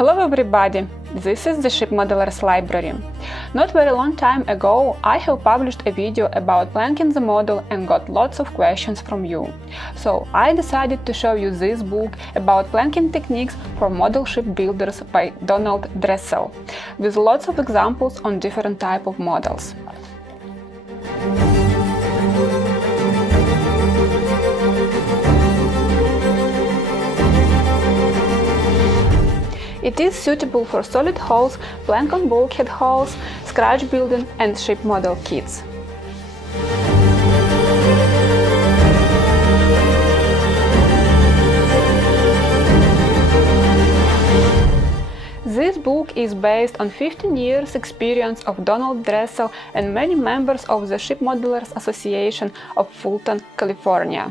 Hello everybody, this is the Ship Modelers Library. Not very long time ago I have published a video about planking the model and got lots of questions from you. So I decided to show you this book about planking techniques for model shipbuilders by Dressel, with lots of examples on different type of models. It is suitable for solid hulls, plank on bulkhead hulls, scratch building and ship model kits. This book is based on 15 years experience of Dressel and many members of the Ship Modelers Association of Fulton, California.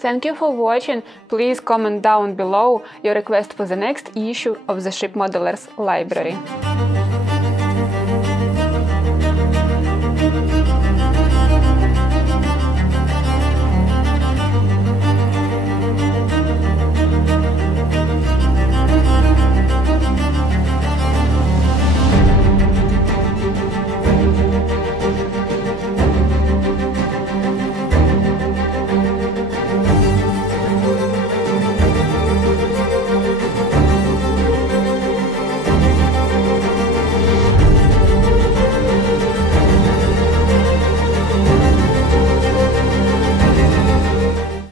Thank you for watching. Please comment down below your request for the next issue of the Ship Modelers Library.